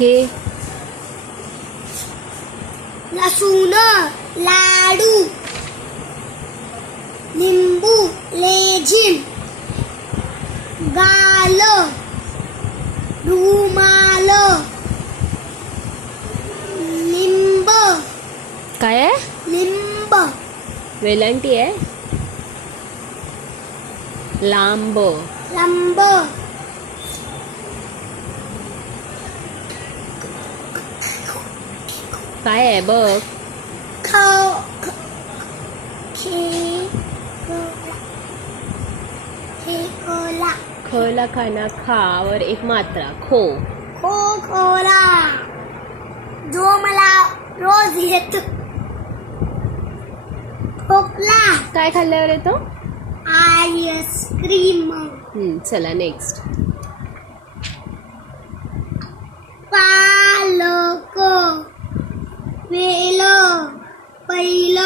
हे लसूण, लाडू, लिंबू, लेझिम, गाल, रुमाल, लिंब, काय आहे लिंब, वेलांटी आहे लांब लंब, काय आहे बघ खेकोला, खला खाना खावर एक मात्रा खो खोला, जो मला रोज येत, खोकला, काय खाल्ल्यावर येतो आईस्क्रीम, चला नेक्स्ट पालक, वेल, पैल,